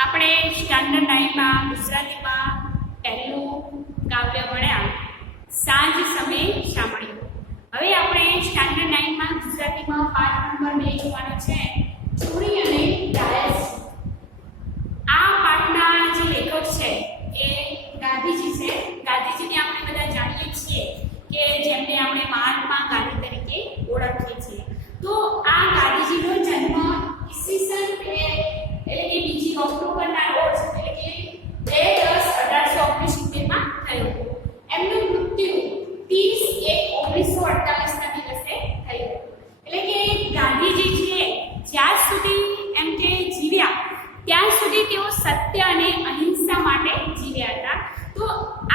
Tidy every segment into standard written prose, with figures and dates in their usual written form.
આપણે સ્ટાન્ડર્ડ 9માં ગુજરાતીમાં પહેલું કાવ્ય ભણ્યા સાંજ સમયે સાંભળ્યું. હવે આપણે સ્ટાન્ડર્ડ 9માં ગુજરાતીમાં પાઠ નંબર 2 જોવાનો છે, ચોરી અને ડાયસ. આ પાઠના જે લેખક છે એ ગાંધીજી છે. ગાંધીજીને આપણે બધા જાણીએ છીએ કે જેમને આપણે મહાત્મા ગાંધી તરીકે ઓળખીએ છીએ. તો આ ગાંધીજીનો જન્મ ઈસવીસન એટલે કે 2 ઓક્ટોબરના રોજ એટલે કે 2/10/1869 થયો. એમનું મૃત્યુ 30/1/1948ના દિવસે થયું. એટલે કે ગાંધીજી છે જ્યાં સુધી એમ કે જીવ્યા ત્યાં સુધી તેઓ સત્ય અને અહિંસા માટે જીવ્યા હતા. તો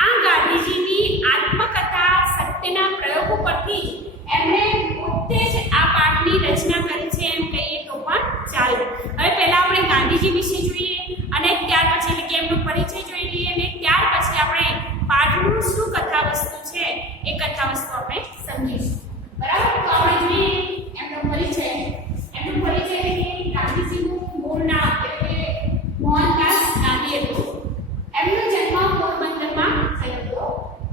આ ગાંધીજીની આત્મકથા સત્યના પ્રયોગો પરથી એમણે પોતે જ આ પાઠની રચના કરી છે એમ કહીએ તો પણ ચાલે. હવે પહેલા આપણે ગાંધીજી વિશે જોઈએ અને ત્યાર પછી એટલે કે એમનો પરિચય જોઈ લઈએ અને ત્યાર પછી આપણે પાઠનું શું કથા વસ્તુ છે એ કથા વસ્તુ આપણે સમજીશું. બરાબર? તો આપણે જોઈએ એમનો પરિચય. એમનો પરિચય એટલે કે ગાંધીજીનું મૂળ નામ એટલે કે મોહનદાસ ગાંધી હતું. એમનો જન્મ પોરબંદરમાં થયો હતો.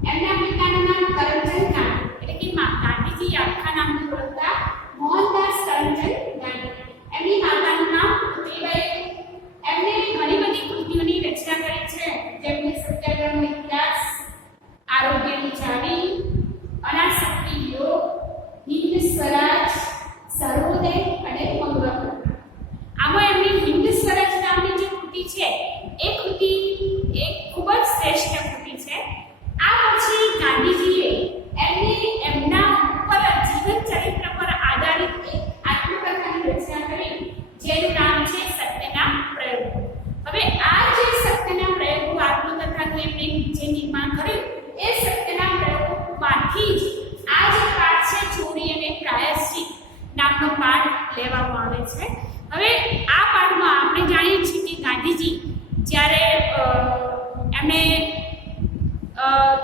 એમના પિતાનું નામ કરમચંદ ગાંધી એટલે કે ગાંધીજી આખા નામથી ઓળખતા મોહનદાસ કરમચંદ ગાંધી. એમની માતાનું નામ પુતલીબાઈ. એમને ઘણી બધી કૃતિઓની રચના કરી છે, જેમ કે સત્યાગ્રહનો ઇતિહાસ, આરોગ્યની ચાવી, અનાસક્તિ યોગ, હિન્દ સ્વરાજ, સર્વોદય અને મંગળ. આમાં એમની હિન્દ સ્વરાજ નામની જે કૃતિ છે એ કૃતિ એક ખૂબ જ શ્રેષ્ઠ કૃતિ છે. આ પછી ગાંધીજીએ એમના ઉપર જીવન ચરિત્ર પર આધારિત એક આત્મકથાની રચના કરી જેનું નામ છે સત્યના પ્રયોગો. હવે આ જે સત્યના પ્રયોગો આત્મકથાનું એમણે જે નિર્માણ કર્યું એ સત્યના પ્રયોગોમાંથી જ આ જે પાઠ છે ચોરી અને પ્રાયશ્ચિત નામનો પાઠ લેવામાં આવે છે. હવે આ પાઠમાં આપણે જાણીએ છીએ કે ગાંધીજી જ્યારે એમણે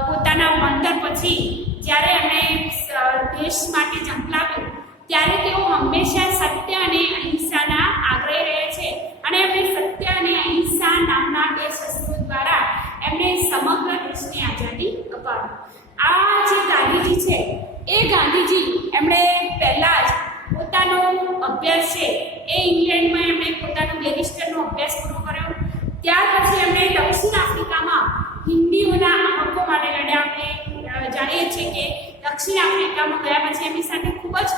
પોતાના ભણતર પછી જ્યારે એમણે દેશ માટે ઝંપલાવ્યું ત્યારે તેઓ હંમેશા સત્ય અને અહિંસાના આગ્રહી રહે છે અને એમણે સત્ય અને અહિંસા નામના 2 શસ્ત્રો દ્વારા એમણે સમગ્ર દેશને આઝાદી અપાવી. આ જે ગાંધીજી છે એ ગાંધીજી એમણે પહેલાં જ પોતાનો અભ્યાસ છે એ ઇંગ્લેન્ડમાં એમણે પોતાનો બેરિસ્ટરનો અભ્યાસ પૂરો કર્યો. ત્યાર પછી એમણે દક્ષિણ આફ્રિકામાં હિન્દીઓના હકો માટે લડ્યા. આપણે જાણીએ છીએ કે દક્ષિણ આફ્રિકામાં ગયા પછી એમની સાથે ખૂબ જ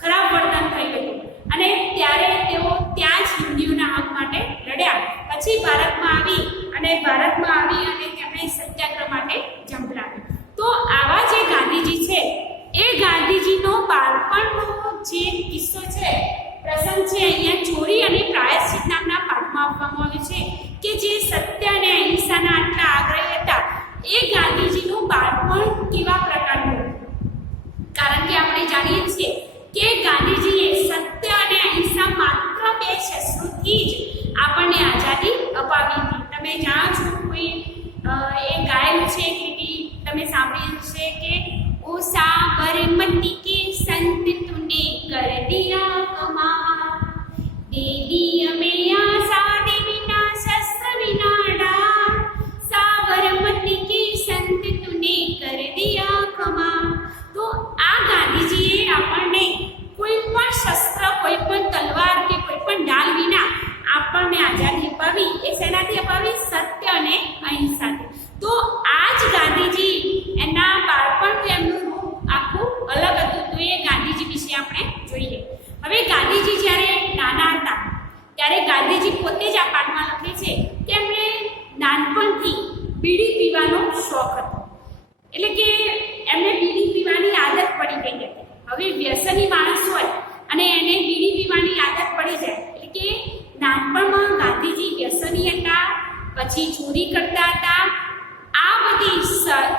ખરાબ વર્તન થયું હતું અને ત્યારે તેઓ ત્યાં જ હિન્દીઓના હક માટે લડ્યા. પછી ભારતમાં આવી અને તેમણે સત્યાગ્રહ માટે ઝંપલાવ્યું. તો આવા જે ગાંધીજી છે એ ગાંધીજીનો બાળપણનો જે કિસ્સો છે પ્રસંગ છે અહીંયા ચોરી અને પ્રાયશ્ચિત નામના પાઠમાં આપવામાં આવ્યો છે કે જે સત્ય અને અહિંસાના આટલા આગ્રહી હતા એ ગાંધીજીનું બાળપણ કેવા પ્રકારનું. કારણ કે આપણે જાણીએ છીએ કે ગાંધીજીએ સત્ય અને અહિંસા માત્ર 2 શસ્ત્રોથી જ આપણને આઝાદી અપાવી હતી. તમે જાણો છો કોઈ એ ગાયેલું છે કીર્તિ તમે સાંભળ્યું છે કે ઓ સાબરમતી કે સંત તુને કર દિયા કમાલ, દે દી હમેं आज़ादी विना शस्त्र विना डाल, साबरमती के संत तूने कर दिया कमाल. તો આ ગાંધીજીએ આપણને કોઈ પણ શસ્ત્ર, કોઈ પણ તલવાર કે કોઈ પણ ઢાલ વિના આપણને આઝાદી અપાવી. એ શેનાથી અપાવી? સત્ય અને અહિંસાથી. તો આ જ ગાંધીજી એના બાળપણનું એમનું રૂપ આખું અલગ હતું. તો એ ગાંધીજી વિશે આપણે જોઈએ. હવે ગાંધીજી જ્યારે નાના હતા ત્યારે ગાંધીજી પોતે જ આ પાઠમાં લખે છે કે એમને નાનપણથી બીડી પીવાનો શોખ હતો. એટલે કે એમને બીડી પીવાની આદત પડી ગઈ હતી. હવે વ્યસની માણસ હોય અને એને બીડી પીવાની આદત પડી જાય એટલે કે નાનપણમાં ગાંધીજી વ્યસની હતા, પછી ચોરી કરતા હતા, આ બધી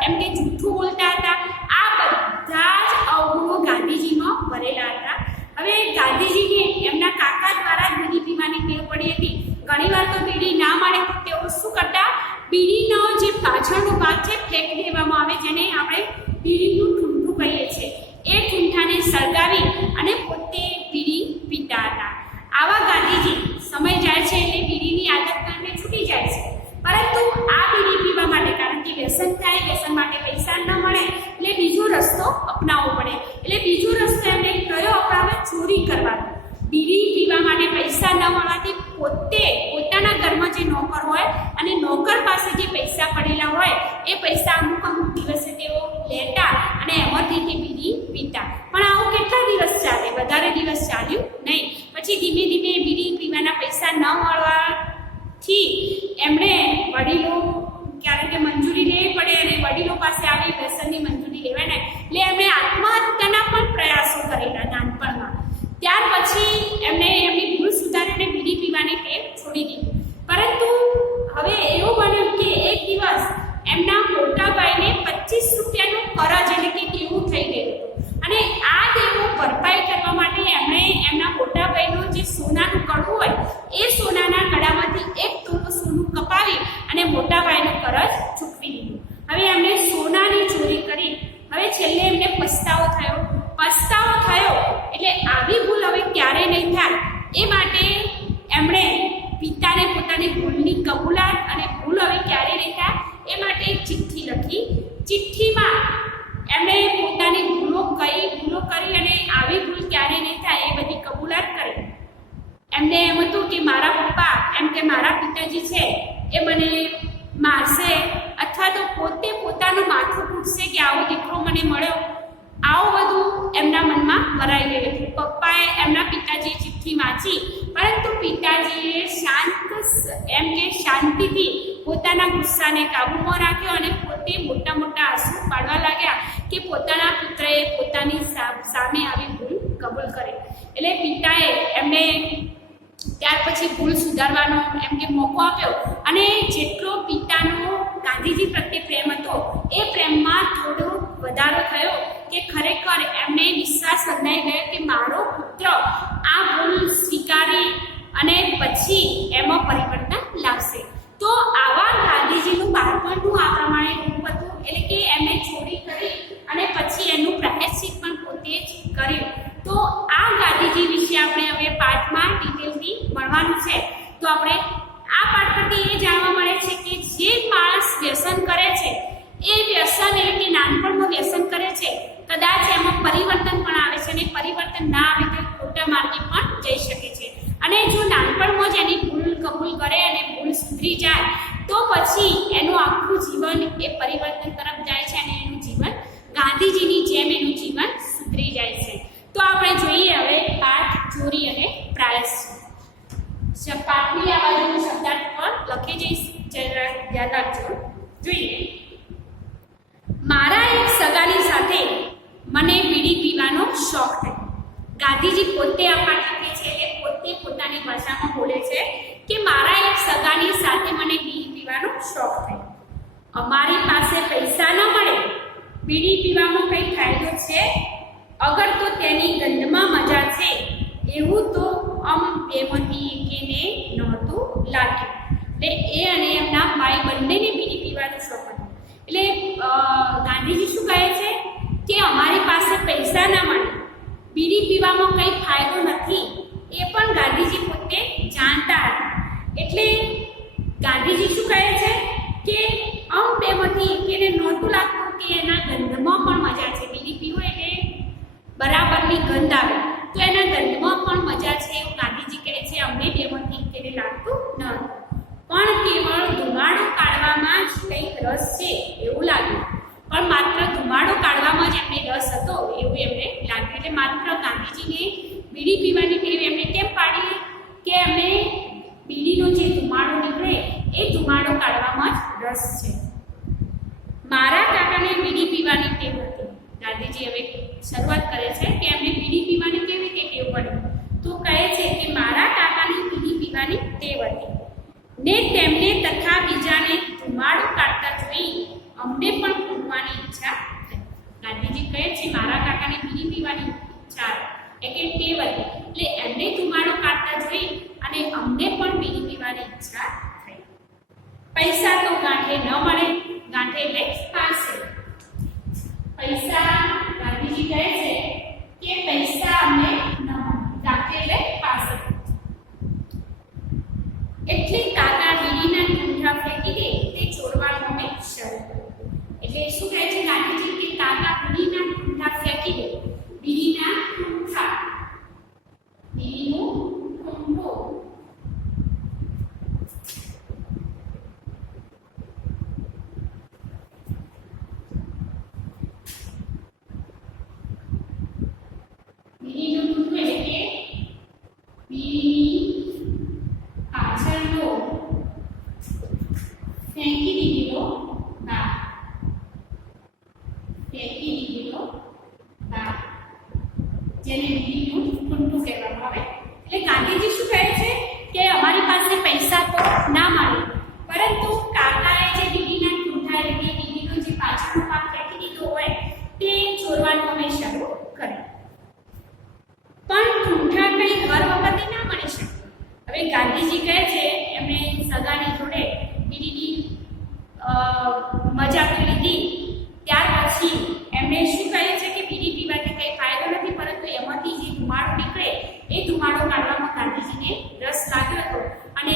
એમ કે જૂઠું બોલતા હતા. આ બધા જ અવગુણો ગાંધીજીમાં ભરેલા હતા. હવે ગાંધીજીને એમના કાકા દ્વારા જ બીડી પીવાની ટેવ પડી હતી. ઘણીવાર તો બીડી ના મળે તો તેઓ શું કરતા? બીડીનો જે પાછળનો ભાગ છે ફેંકી દેવામાં આવે, જેને આપણે બીડીનું ઠૂંઠું કહીએ છીએ. એ ઠૂંઠાને સળગાવી અને પોતે બીડી પીતા હતા. આવા ગાંધીજી સમય જાય છે એટલે બીડીની આદત પોતે પોતાના ઘરમાં જે નોકર હોય અને નોકર પાસે જે પૈસા પડેલા હોય એ પૈસા અમુક અમુક દિવસે તેઓ લેતા અને એમાંથી તે બીડી પીતા. પણ આવું કેટલા દિવસ ચાલે? વધારે દિવસ ચાલ્યું નહીં. પછી ધીમે ધીમે બીડી પીવાના પૈસા ન મળવાથી એમણે વડીલો કારણ કે મંજૂરી લેવી પડે અને વડીલો પાસે આવી વ્યસનની મંજૂરી લેવાય ને એટલે એમણે આત્મહત્યાના પણ પ્રયાસો કરેલા નાનપણમાં. ત્યાર પછી એમણે એમની ભૂલ સુધારીને બીડી પીવાની ટેવ છોડી દીધી. પરંતુ હવે એવું બન્યું કે એક દિવસ એમના મોટા ભાઈને 25 રૂપિયાનું કરજ એટલે કે દેવું થઈ ગયું હતું અને આ દેવું ભરપાઈ કરવા માટે એમણે એમના મોટા ભાઈનું જે સોનાનું કડું હોય એ સોનાના કડામાંથી 1 તોલો સોનું કપાવી અને મોટા ભાઈનું કરજ ચૂકવી દીધું. હવે એમણે સોનાની ચોરી કરી. હવે છેલ્લે એમને પસ્તાવો થયો એટલે આવી ભૂલ હવે ક્યારે નહીં થાય એ માટે એમણે પિતાને પોતાની ભૂલની કબૂલાત અને ભૂલ હવે ક્યારે નહીં થાય એ માટે એક ચિઠ્ઠી લખી. ચિઠ્ઠીમાં એમણે પોતાની ભૂલો કરી અને આવી ભૂલ ક્યારે નહીં થાય એ બધી કબૂલાત કરી. એમને એમ હતું કે મારા પપ્પા એમ કે મારા પિતાજી છે એ મને મારશે અથવા તો પોતે પોતાનું માથું કૂટશે કે આવો દીકરો મને મળ્યો. આવું બધું એમના મનમાં ભરાઈ ગયું હતું. પપ્પાએ એમના પિતાજીએ ચિઠ્ઠી વાંચી પરંતુ પિતાજીએ શાંતિથી પોતાના ગુસ્સાને કાબૂમાં રાખ્યો અને પોતે મોટા મોટા આંસુ પાડવા લાગ્યા કે પોતાના પુત્રએ પોતાની સામે આવી ભૂલ કબૂલ કરી. એટલે પિતાએ એમને ત્યાર પછી ભૂલ સુધારવાનો એમ કે મોકો આપ્યો અને જેટલો પિતાનો ગાંધીજી પ્રત્યે પ્રેમ હતો એ પ્રેમમાં થોડો વધારો થયો કે ખરેખર એમને વિશ્વાસ બંધાઈ ગયો કે મારો પુત્ર આ ભૂલ સ્વીકારી અને પછી એમાં પરિવર્તન લાવશે. તો આવા ગાંધીજીનું બાળપણનું આ પ્રમાણે રૂપ હતું એટલે કે એમને ચોરી કરી અને પછી એનું પ્રાયશ્ચિત પણ પોતે જ કર્યું. તો આ ગાંધીજી વિશે આપણે હવે પાઠમાં ડિટેલથી ભણવાનું છે. તો આપણે આ પાઠ પરથી એ જાણવા મળે છે કે જે માણસ વ્યસન કરે છે એ વ્યસન એટલે કે નાનપણમાં વ્યસન કરે છે કદાચ એમાં પરિવર્તન પણ આવે છે અને પરિવર્તન ના આવે તો ખોટા માર્ગે પણ જઈ શકે છે. અને જો નાનપણમાં જ એની ભૂલ કબૂલ કરે અને ભૂલ સુધરી જાય તો પછી એનું આખું જીવન એ પરિવર્તન તરફ જાય છે અને એનું જીવન ગાંધીજીની જેમ એનું જીવન સુધરી જાય છે. તો આપણે જોઈએ હવે પાઠ ચોરી અને પ્રાયશ્ચિત. પાઠની આ બાજુનું શબ્દાર્થ પણ લખી જઈશ, ધ્યાન રાખજો. જોઈએ, મારા એક સગાની સાથે મને બીડી પીવાનો શોખ થયો. ગાંધીજી પોતે આ પાઠ લખે છે એટલે પોતે પોતાની ભાષામાં બોલે છે કે મારા એક સગાની સાથે મને બીડી પીવાનો શોખ થયો. અમારી પાસે પૈસા ન મળે, બીડી પીવામાં કંઈ ફાયદો છે અગર તો તેની ગંધમાં મજા છે એવું તો બેમાંથી એકેને નહોતું લાગ્યું. એટલે એ અને એમના ભાઈ બંનેને બીડી પીવાનો શોખ હતો. એટલે ગાંધીજી શું કહે છે કે અમારી પાસે પૈસા ના મળે, બીડી પીવામાં કંઈ ફાયદો નથી એ પણ ગાંધીજી પોતે જાણતા હતા. એટલે ગાંધીજી શું કહે છે કે બેમાંથી એકેને નહોતું લાગતું કે એના ગંધમાં પણ મજા છે. બીડી પીવો એટલે બરાબરની ગંધ આવે તો એના ગંધમાં પણ મજા છે એવું ગાંધીજી કહે છે. અમને બેમાંથી એકેને લાગતું ન હતું, પણ કેવળ ધુમાડો કાઢવામાં જ કંઈક રસ છે એવું લાગ્યું. પણ માત્ર ધુમાડો કાઢવામાં જ એમને રસ હતો એવું એમને લાગ્યું. એટલે માત્ર ગાંધીજીને બીડી પીવાની ટેવ એમને કેમ પાડી કે એમને બીડીનો જે ધુમાડો નીકળે એ ધુમાડો કાઢવામાં જ રસ છે. મારા કાકાને બીડી પીવાની ટેવ હતી. ગાંધીજી હવે શરૂઆત કરે છે કે એમને બીડી પીવાની કેવી રીતે ટેવ પડી. તો કહે છે કે મારા કાકાને બીડી પીવાની ટેવ હતી ને તેમને તથા બીજાને ધુમાડો કાઢતા જોઈ અમને પણ પીવાની ઈચ્છા થઈ. ગાંધીજી કહે છે મારા કાકાને બીડી પીવાની ઈચ્છા એટલે ટેવ હતી, એટલે એમને ધુમાડો કાઢતા જોઈ અને અમને પણ બીડી પીવાની ઈચ્છા થઈ. પૈસા તો ગાંઠે ન મળે, ગાંઠે એટલે પાસે. પૈસા ગાંધીજી કહે છે કે પૈસા અમને ન ગાંઠે એટલે પાસે. એટલે કાકા બીડીના ઠૂંઠા ફેંકી દે તે છોડવાનું અમે શરૂ કર્યું. એટલે શું કહે છે ગાંધીજી કે કાકા બીડીના ઠૂંઠા ફેંકી દે. બીડીના ઠૂંઠા, બીડીનું ઠૂંઠું ફેંકી દીધેલો ભાગ, ફેંકી દીધેલો ભાગ, જેને બીડીનું ઠૂંઠું કહેવામાં આવે. એટલે ગાંધીજી શું કહે છે કે અમારી પાસે પૈસા તો ના મળે, પરંતુ કાકાએ જે બીડીના ઠૂંઠા એટલે કે બીડીનો જે પાછળનો ભાગ ફેંકી દીધો હોય તે ચોરવાનું અમે શરૂ કર્યું. પણ ઠૂંઠા કંઈ હર વખતે ના મળી શકે. હવે ગાંધીજી કહે છે એમણે સગાની જોડે બીડીની મજા કરી લીધી. ત્યાર પછી એમણે શું કહે છે કે બીડી પીવાથી કંઈ ફાયદો નથી, પરંતુ એમાંથી જે ધુમાડો નીકળે એ ધુમાડો કાઢવામાં ગાંધીજીને રસ લાગ્યો હતો. અને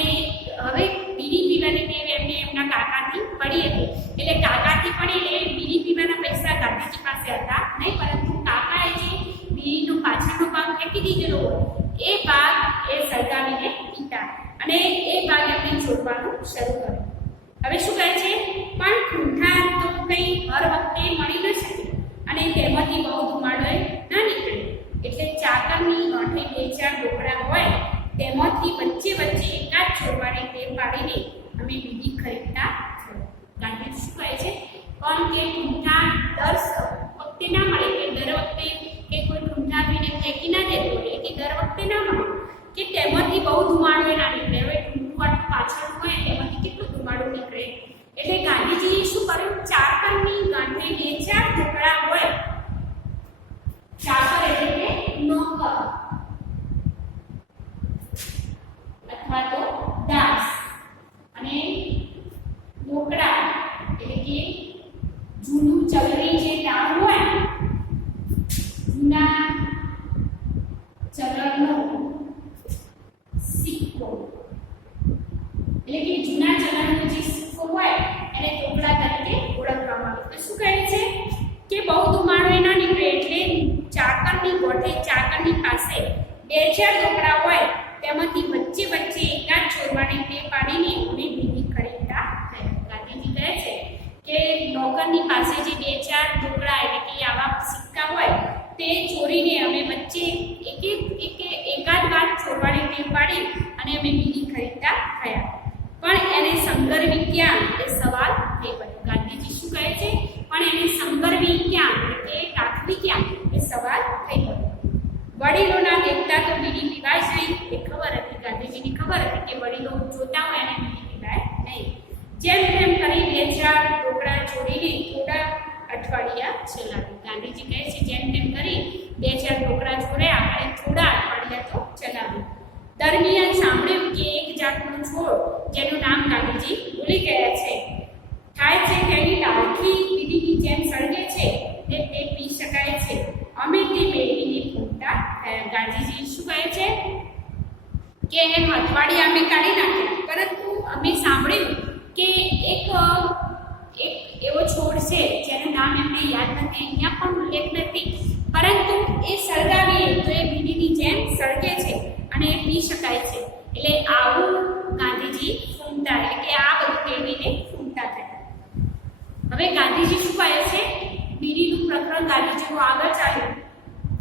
હવે બીડી પીવાની ટેવ એમને એમના કાકાથી પડી હતી. એટલે કાકાથી પડી એટલે બીડી પીવાના પૈસા ગાંધીજી પાસે હતા નહીં, પરંતુ કાકાએ જે બીડીનો પાછળનો ભાગ ફેંકી દીધેલો એ ભાગ એ સળગાવીને પીતા અને એ ભાગ એમને ચોરવાનું શરૂ કર્યું. હવે શું કહે છે, પણ ઠૂંઠા તો કંઈ હર વખતે મળી ન શકે અને તેમાંથી બહુ ધુમાડો ન નીકળે. એટલે ચાકરની ગાંઠે 2-4 ઢોકળા હોય તેમાંથી વચ્ચે વચ્ચે એકાદ છોડવાની ટેવ પાડીને અમે બીડી ખરીદતા થયો. ગાંધીજી શું કહે છે, પણ કે ઠૂંઠા દર વખતે ના મળે, કે દર વખતે કે કોઈ ઠૂંઠા પીને ફેંકી ના દેતો હોય કે દર વખતે ના મળે, કે તેમાંથી બહુ ધુમાડો ના નીકળે. હવે ઠૂંઠું પાછળ હોય તેમાંથી કેટલો ધુમાડો નીકળે. એટલે ગાંધીજીએ શું કર્યું, ચાકરની ગાંઠે 2-4 ઢોકળા હોય, ચાકર એટલે કે નોકર અથવા તો દાસ, અને ઢોકળા એટલે કે જૂનું ચલણી જે નાણું હોય, જૂના ચલણનો સિક્કો એટલે કે જૂના ચલણનો જે સિક્કો હોય એને ઢોકળા તરીકે ઓળખવામાં આવે. તો શું કહે છે કે બહુ ધુમાડો ના નીકળે એટલે ચાકરની ગોઠે, ચાકરની પાસે 2-4 ઢોકળા હોય તેમાંથી વચ્ચે વચ્ચે એકાદ ચોરવાની ટેવ પાડીને અમે બીડી ખરીદતા થયા. ગાંધીજી કહે છે કે નોકરની પાસે જે 2-4 ઢોકળા એટલે કે આવા સિક્કા હોય તે ચોરીને અમે વચ્ચે એકાદ વાર ચોરવાની ટેવ પાડી અને અમે બીડી ખરીદતા થયા. પણ એને સંગરવી ક્યાં એ સવાલ થઈ પડ્યો. ગાંધીજી શું કહે છે, પણ એને સંગરવી ક્યાં એટલે કે રાખવી ક્યાં એ સવાલ થઈ પડ્યો. વડીલોના દેખતા તો બીડી પીવાય નહીં એ ખબર હતી. ગાંધીજીની ખબર હતી કે વડીલો જોતા હોય અને બીડી પીવાય નહીં. જેમ તેમ કરી 2-4 ઢોકળા ચોરીને થોડા અઠવાડિયા ચલાવ્યું. ગાંધીજી કહે છે જેમ તેમ કરી 2-4 ઢોકળા ચોર્યા અને થોડા અઠવાડિયા તો ચલાવ્યું. દરમિયાન સાંભળ્યું કે એક જાતનો છોડ જેનું નામ ગાંધીજી ભૂલી ગયા છે, થાય છે તેની ડાળખી બીડીની જેમ સળગે છે તે પી શકાય છે. અમે તે મેળવીને ફૂટતા થયા. ગાંધીજી શું કહે છે કે એમ અઠવાડિયા અમે કાઢી નાખ્યા, પરંતુ અમે સાંભળ્યું કે એક એવો છોડ છે જેનું નામ એમને યાદ નથી, અહીંયા પણ ઉલ્લેખ નથી, પરંતુ એ સળગાવીએ તો એ બીડીની જેમ સળગે છે અને એ પી શકાય છે. એટલે આવું ગાંધીજી ફૂમતા એટલે કે આ બધું મેળવીને ફૂમતા થયા. હવે ગાંધીજી શું કહે છે, બીડીનું પ્રકરણ ગાંધીજીનું આગળ ચાલ્યું,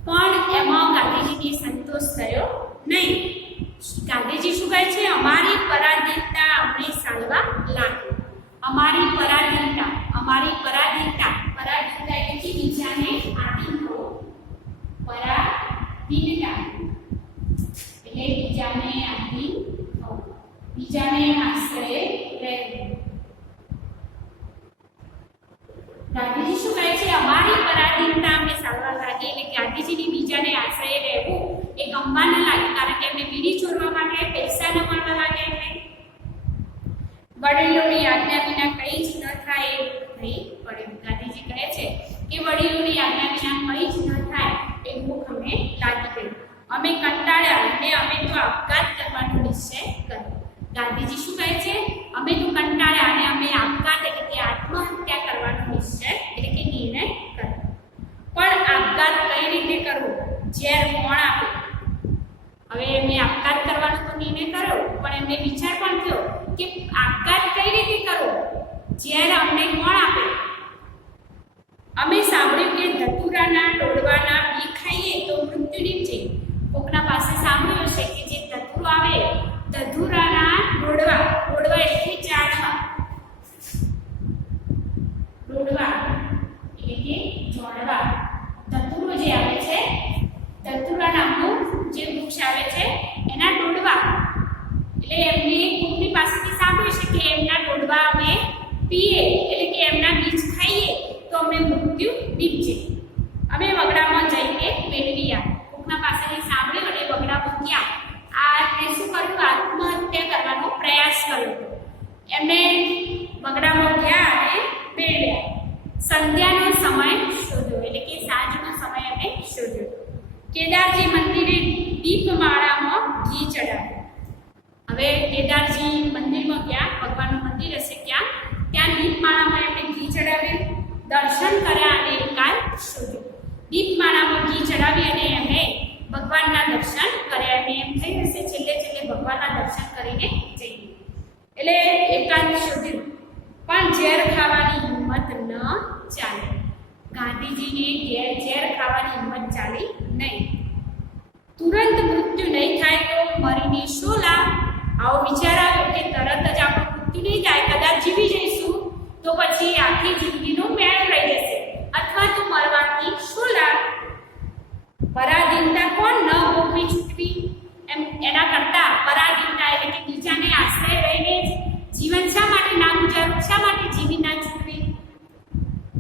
પણ એમાં ગાંધીજીને સંતોષ થયો નહીં. ગાંધીજી શું કહે છે, અમારી પરાધીનતા અમને સાલવા લાગી. અમારી પરાધીનતા એટલે કે બીજાને આધીન થવું. પરાધીનતા એટલે બીજાને આધીન થવું, બીજાને આશ્રય રહેવું. ગાંધીજી શું કહે છે, અમારી પરાધીનતા અમને સાલવા લાગી. એટલે ગાંધીજીની બીજાને આશ્રય રહેવું એ ગમવા ન લાગે, કારણ કે એમને બીડી ચોરવા માટે પૈસા ન મળવા લાગે. એટલે વડીલોની આજ્ઞા વિના કંઈ જ ન થાય એવું થઈ પડ્યું. ગાંધીજી કહે છે કે વડીલોની આજ્ઞા વિના કંઈ જ ન થાય એ ભૂખ અમને લાગી ગઈ. અમે કંટાળ્યા અને અમે તો આપઘાત કરવાનો નિશ્ચય કર્યો. ગાંધીજી શું કહે છે, અમે તો કંટાળ્યા અને અમે આપઘાત એટલે કે આત્મહત્યા કરવાનો નિશ્ચય એટલે કે નિર્ણય કર્યો. પણ આપઘાત કઈ રીતે કરવો, ઝેર કોણ આપે? હવે એમને આપઘાત કરવાનો તો નિર્ણય કર્યો, પણ એમને વિચાર પણ થયો કે આપઘાત કઈ રીતે કરવો, ઝેર અમને કોણ આપે? અમે સાંભળ્યું કે ધતુરાના ડોડવાના બી ખાઈએ તો મૃત્યુ નીપજે. કોકના પાસે સાંભળ્યું છે કે જે ધતુરો આવે, ધતુરાના ડોડવા એટલે ઝાડવા, નીચે અમે વગડામાં જઈને મેળવ્યા. કોકના પાસેથી સાંભળ્યું અને વગડામાં ગયા. આ શું કર્યું? આત્મહત્યા કરવાનો પ્રયાસ કર્યો. એમને વગડામાં ગયા અને મેળવ્યા. સંધ્યાનો સમય શોધ્યો, એટલે કે સાંજનો સમય એમને શોધ્યો. કેદારજી મંદિરે દીપમાળામાં ઘી ચડાવ્યું. હવે કેદારજી મંદિરમાં ગયા, ભગવાનનું મંદિર હશે ત્યાં દીપમાળામાં એમણે ઘી ચડાવ્યું. દર્શન કર્યા અને એકાંત શોધ્યો. દીપમાળામાં ઘી ચડાવી અને એમણે ભગવાનના દર્શન કર્યા. એમને એમ થઈ હશે છેલ્લે ભગવાનના દર્શન કરીને જઈએ. એટલે એકાંત શોધ્યું. પણ ઝેર ખાવાની હિંમત ન ચાલે. ગાંધીજીને ઝેર ખાવાની હિંમત ચાલી નહીં. તુરંત મૃત્યુ નહીં થાય તો મરીને શું લાભ? આવો વિચાર આવ્યો કે તરત જ આપણું મૃત્યુ નહીં થાય, કદાચ જીવી જઈશું તો પછી આખી જિંદગીનો મેળ રહી જશે, અથવા તો મરવાથી શું લાભ? પરાધીનતા કોણ ન ભોગવી છૂટવી? એના કરતા પરાધીનતા એટલે કે બીજાને આશ્રય રહીને જ જીવન શા માટે ના ગુજારવું, શા માટે જીવી ના છૂટવી?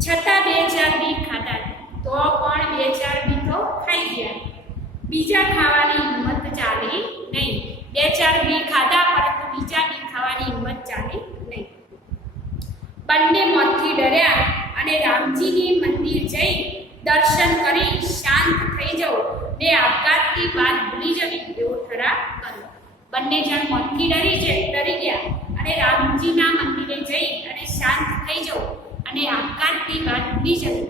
છતાં 2-4 બી ખાધા તો પણ 2-4 બી તો ખાઈ ગયા. બીજા ખાવાની હિંમત ચાલી નહીં. 2-4 બી ખાધા પરંતુ બીજા બી ખાવાની હિંમત ચાલી નહીં. બંને મોતથી ડર્યા અને રામજીની મંદિર જઈ દર્શન કરી શાંત થઈ જવું ને આપઘાતની વાત ભૂલી જવી એવો ઠરાવ કર્યો. બંને જણ મોતથી ડરી ગયા અને રામજીના મંદિરે જઈ અને શાંત થઈ જવું અને આપઘાતની વાત ભૂલી જવી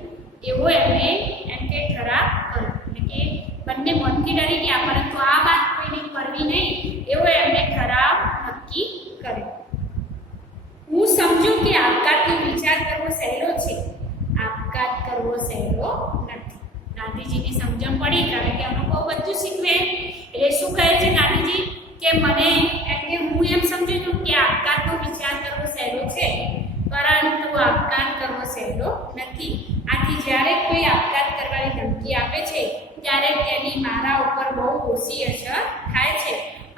એવો એમણે એમ કે ઠરાવ કર્યો. એટલે કે બંને મોતથી ડરી ગયા પરંતુ આ વાત કોઈને કરવી નહીં એવો એમણે ઠરાવ નક્કી કર્યો. હું સમજુ કે આપઘાતનો વિચાર કરવો સહેલો છે, આપઘાત કરવો સહેલો નથી. ગાંધીજીની સમજણ પડી, કારણ કે અનુભવ બધું શીખવે. એટલે શું કહે છે ગાંધીજી કે મને એમ કે હું એમ સમજુ છું કે આપઘાતનો વિચાર કરવો સહેલો છે પરંતુ આપઘાત કરવો સહેલો નથી. આથી જ્યારે કોઈ આપઘાત કરવાની ધમકી આપે છે ત્યારે તેની મારા ઉપર બહુ ઓછી અસર થાય છે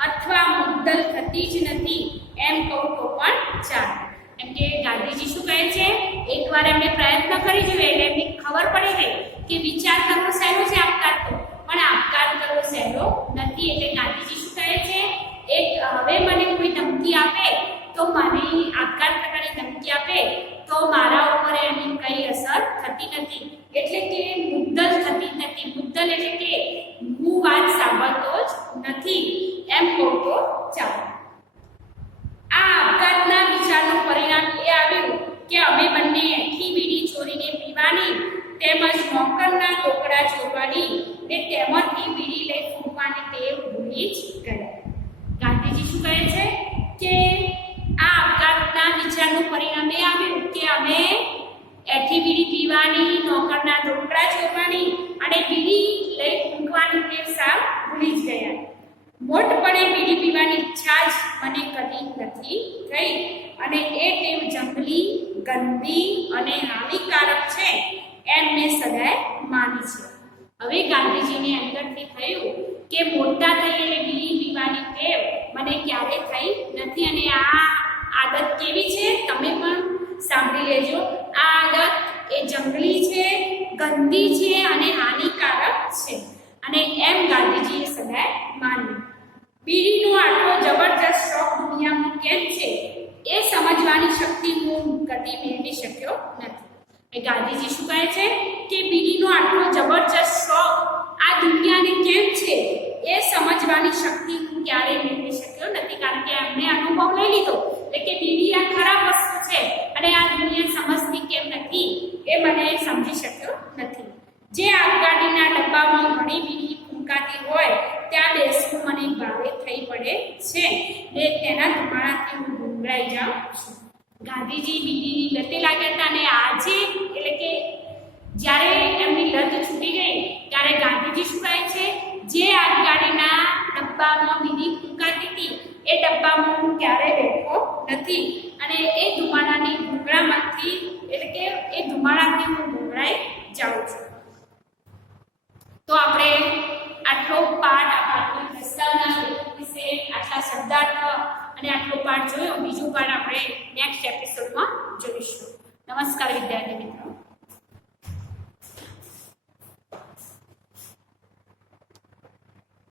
અથવા મુદ્દલ થતી જ નથી એમ કહું તો પણ ચાલે. એમ કે ગાંધીજી શું કહે છે, એકવાર એમણે પ્રયત્ન કરી જોયો એટલે એમને ખબર પડી ગઈ કે વિચાર કરવો સહેલો છે આપઘાતનો, પણ આપઘાત કરવો સહેલો નથી. એટલે ગાંધીજી શું કહે છે, હવે મને કોઈ ધમકી આપે તો મને આપઘાત કરવાની ધમકી આપે તો મારા ઉપર એની કઈ અસર થતી નથી, એટલે કે મુદ્દલ થતી નથી. મુદ્દલ એટલે કે હું વાત સાંભળતો જ નથી એમ કહું તો ચાલે. આ આપઘાતના વિચારનું પરિણામ એ આવ્યું કે અમે બંને એઠી બીડી ચોરીને પીવાની તેમજ નોકરના ટોકરા ચોરવાની ને તેમાંથી બીડી લઈ ફૂંકવાની ટેવ ભૂલી જ ગયા. ગાંધીજી શું કહે છે કે આ આપઘાતના વિચારનું પરિણામ એ આવ્યું કે અમે એઠી બીડી પીવાની, નોકરના ટોકરા ચોરવાની અને બીડી લઈ ફૂંકવાની ટેવ સાવ ભૂલી જ ગયા. મોટપણે બીડી પીવાની ઈચ્છા જ મને કદી નથી થઈ અને એ ટેવ જંગલી, ગંદી અને હાનિકારક છે એમ મેં સદાય માની છે. હવે ગાંધીજીને અંદરથી થયું કે મોટા થઈ એટલે બીડી પીવાની ટેવ મને ક્યારે થઈ નથી અને આ આદત કેવી છે તમે પણ સાંભળી લેજો. આ આદત એ જંગલી છે, ગંદી છે અને હાનિકારક છે અને એમ ગાંધીજીએ સદાય માન્યું. બીડીનો આટલો જબરજસ્ત શોખ દુનિયામાં કેમ છે એ સમજવાની શક્તિ હું કદી મેળવી શક્યો નથી. ગાંધીજી શું કહે છે કે બીડીનો આટલો જબરજસ્ત શોખ આ દુનિયાને કેમ છે એ સમજવાની શક્તિ હું ક્યારેય મેળવી શક્યો નથી, કારણ કે એમને અનુભવ લઈ લીધો એટલે કે બીડી આ ખરાબ વસ્તુ છે અને આ દુનિયા સમજતી કેમ નથી એ મને સમજી શક્યો નથી. જે આગગાડીના ડબ્બામાં ઘણી બીડી ફૂંકાતી હોય ત્યાં બેસવું મને ભારે થઈ પડે છે ને તેના ધુમાડાથી હું ગુંગળાઈ જાઉં છું. ગાંધીજી બીડીની લતે લાગ્યા હતા અને આજે એટલે કે જ્યારે એમની લત છૂટી ગઈ ત્યારે ગાંધીજી શું કહે છે, જે આગગાડીના ડબ્બામાં બીડી ફૂંકાતી હતી એ ડબ્બામાં હું ક્યારેય બેઠો નથી અને એ ધુમાડાની ગુંગળામાંથી એટલે કે એ ધુમાડાથી હું ગુંગળાઈ જાઉં છું. તો આપણે આટલો પાઠ આ પાઠની પ્રસ્તાવના વિશે આટલા શબ્દાર્થ અને આટલો પાઠ જોયો. બીજું પાઠ આપણે નેક્સ્ટ એપિસોડમાં જોઈશું. નમસ્કાર વિદ્યાર્થી મિત્રો.